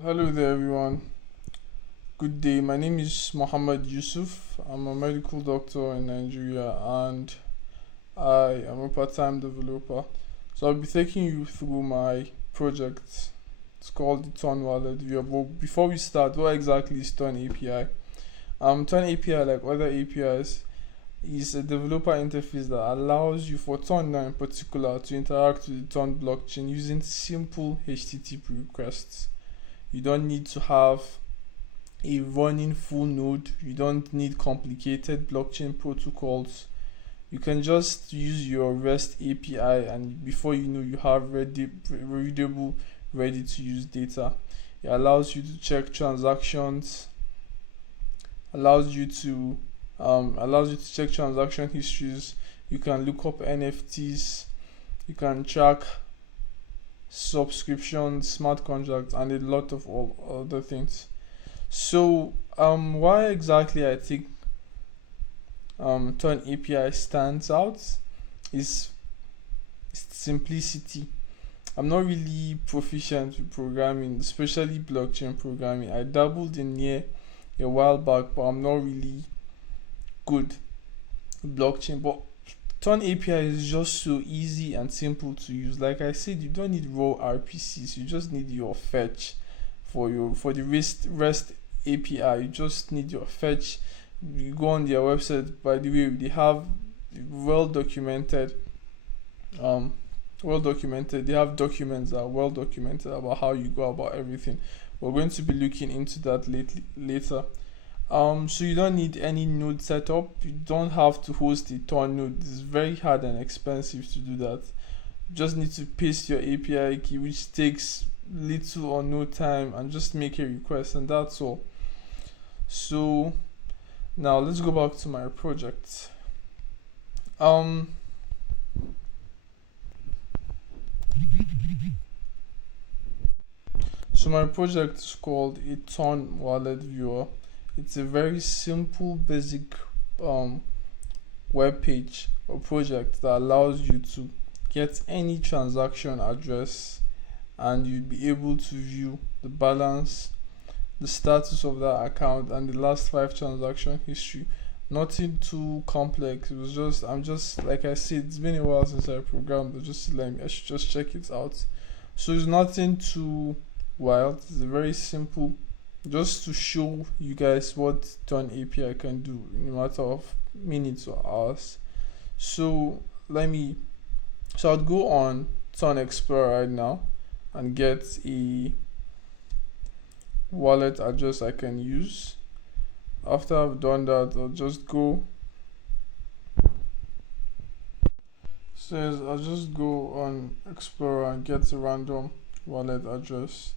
Hello there, everyone. Good day. My name is Mohammed Yusuf. I'm a medical doctor in Nigeria and I am a part time developer. So, I'll be taking you through my project. It's called the Ton Wallet Viewer. But before we start, what exactly is Ton API? Ton API, like other APIs, is a developer interface that allows you, for Ton now in particular, to interact with the Ton blockchain using simple HTTP requests. You don't need to have a running full node. You don't need complicated blockchain protocols. You can just use your REST API, and before you know, you have readable, ready to use data. It allows you to check transactions, allows you to check transaction histories. You can look up NFTs. You can track subscriptions, smart contracts, and a lot of all other things. So, why exactly I think Ton API stands out is simplicity. I'm not really proficient with programming, especially blockchain programming. I dabbled in here a while back, but I'm not really good with blockchain. But Ton API is just so easy and simple to use. Like I said, you don't need raw RPCs. You just need your fetch for the REST API. You just need your fetch. You go on their website. By the way, they have well documented um they have documents that are well documented about how you go about everything. We're going to be looking into that later. So you don't need any node setup. You don't have to host a ton node. It's very hard and expensive to do that. You just need to paste your API key, which takes little or no time, and just make a request, and that's all. So now let's go back to my project. Um, so my project is called a Ton Wallet Viewer. It's a very simple, basic um web page or project that allows you to get any transaction address, and you'll be able to view the balance, the status of that account, and the last five transaction history. Nothing too complex. It was just I'm just like I said, it's been a while since I programmed, but just let me I should just check it out. So it's nothing too wild. It's a very simple, just to show you guys what Ton API can do in a matter of minutes or hours. So let me so I'd go on Ton Explorer right now and get a wallet address I can use. After I've done that, I'll just go says I'll just go on Explorer and get a random wallet address.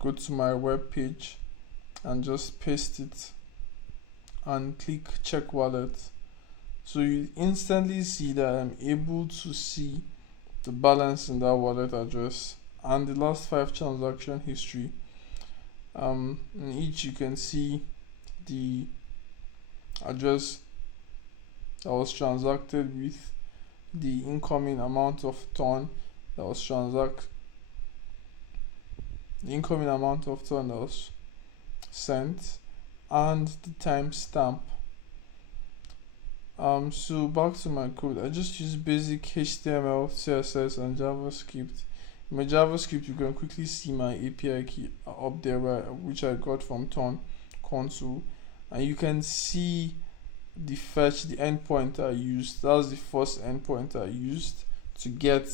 Go to my web page and just paste it and click check wallet. So you instantly see that I'm able to see the balance in that wallet address and the last five transaction history. In each you can see the address that was transacted with, the incoming amount of ton that was transact the incoming amount of ton that was sent, and the timestamp. So back to my code. I just use basic HTML, CSS, and JavaScript. In my JavaScript, you can quickly see my API key up there, which I got from Ton console, and you can see the fetch, the endpoint I used. That was the first endpoint I used to get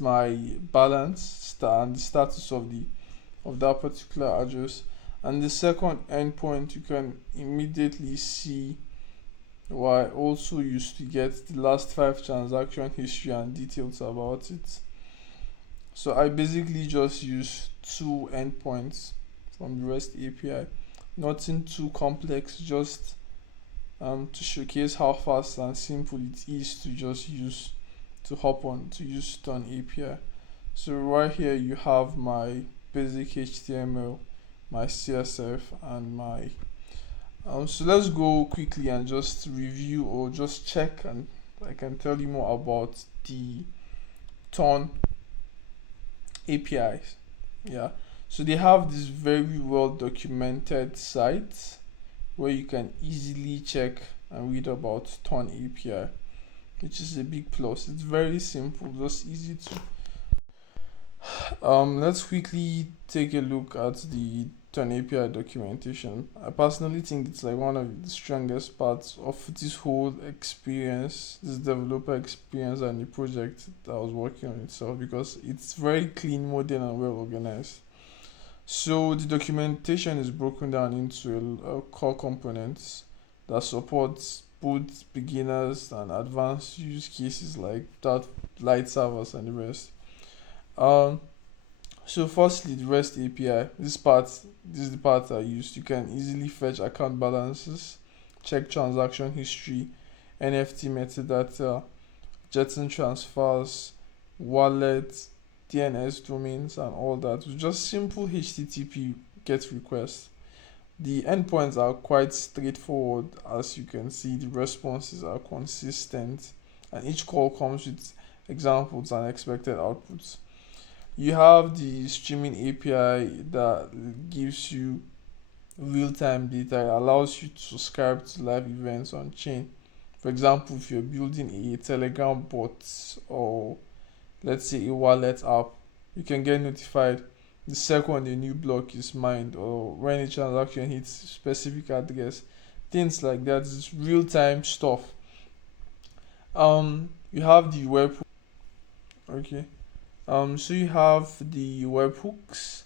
my balance and the status of that particular address. And the second endpoint, you can immediately see what I also used to get the last five transaction history and details about it. So I basically just use two endpoints from the REST API. Nothing too complex, just to showcase how fast and simple it is to just use to hop on to use Ton API. So right here you have my basic HTML, my CSS, and my so let's go quickly and just review or just check, and I can tell you more about the Ton APIs. Yeah, so they have this very well documented site where you can easily check and read about Ton API, which is a big plus. It's very simple, just easy to. Let's quickly take a look at the Ton API documentation. I personally think it's like one of the strongest parts of this whole experience, this developer experience and the project that I was working on itself, because it's very clean, modern, and well organized. So the documentation is broken down into core components that supports both beginners and advanced use cases like that, light servers and the rest. Um, so firstly, the REST API. This is the part I used. You can easily fetch account balances, check transaction history, NFT metadata, JSON transfers, wallets, DNS domains, and all that with just simple HTTP GET requests. The endpoints are quite straightforward, as you can see. The responses are consistent, and each call comes with examples and expected outputs. You have the streaming API that gives you real time data. It allows you to subscribe to live events on chain. For example, if you're building a Telegram bot or let's say a wallet app, you can get notified the second a new block is mined or when a transaction hits a specific address. Things like that is real time stuff. You have the web. Okay. So you have the webhooks.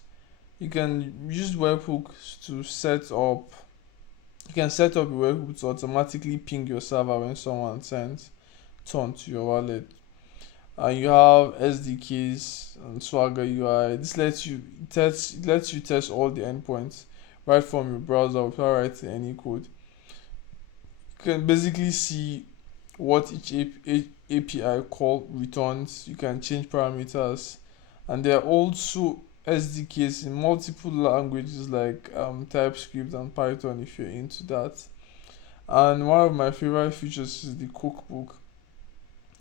You can use webhooks to set up. You can set up a webhook to automatically ping your server when someone sends ton to your wallet. And you have SDKs and Swagger UI. This lets you test all the endpoints right from your browser without writing any code. You can basically see what each API call returns. You can change parameters, and there are also SDKs in multiple languages like TypeScript and Python if you're into that. And one of my favorite features is the cookbook.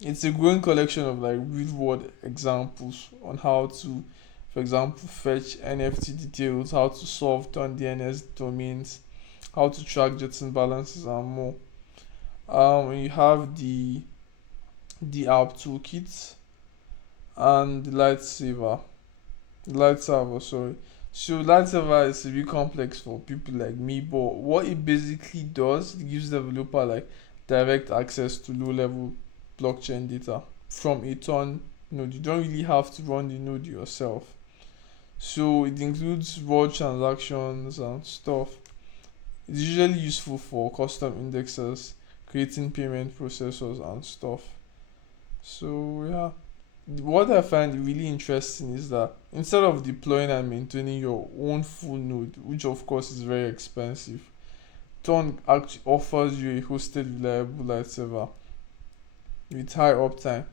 It's a growing collection of like real world examples on how to, for example, fetch NFT details, how to solve turn DNS domains, how to track JSON balances, and more. You have the app toolkit and the light server, sorry. So light server is a bit complex for people like me, but what it basically does, it gives developer like direct access to low level blockchain data from a ton node. You don't really have to run the node yourself. So it includes raw transactions and stuff. It's usually useful for custom indexes, creating payment processors and stuff. So yeah, what I find really interesting is that instead of deploying and maintaining your own full node, which of course is very expensive, Ton actually offers you a hosted reliable light server with high uptime.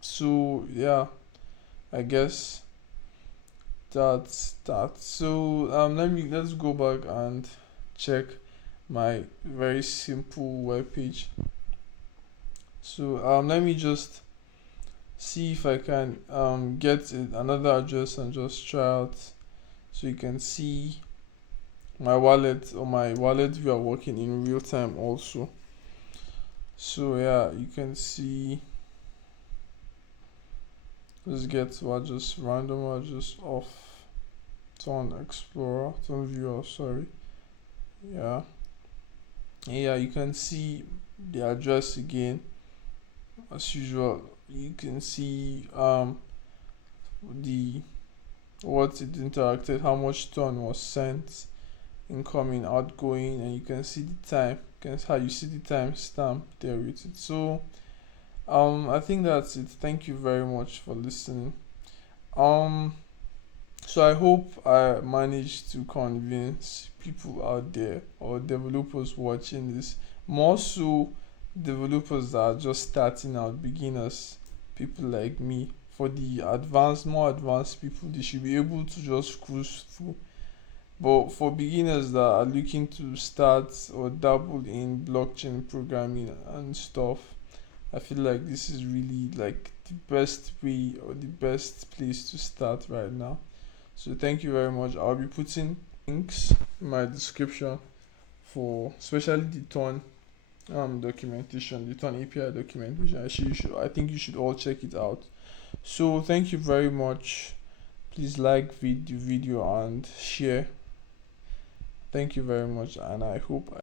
So yeah, I guess that's that. So let's go back and check my very simple web page. So let me just see if I can get another address and just try out so you can see my wallet or my wallet we are working in real time also. So yeah, you can see, let's get what just random address of Ton Explorer, Ton Viewer, sorry. Yeah. Yeah, you can see the address again as usual. You can see the what it interacted, how much ton was sent, incoming, outgoing, and you can see the time. How you see the time stamp there with it. So I think that's it. Thank you very much for listening. Um so I hope I managed to convince people out there or developers watching this, more so developers that are just starting out, beginners, people like me. For the more advanced people, they should be able to just cruise through. But for beginners that are looking to start or dabble in blockchain programming and stuff, I feel like this is really like the best way or the best place to start right now. So thank you very much. I'll be putting links in my description for especially the Ton documentation, the Ton API documentation. I think you should all check it out. So thank you very much. Please like the video and share. Thank you very much, and I hope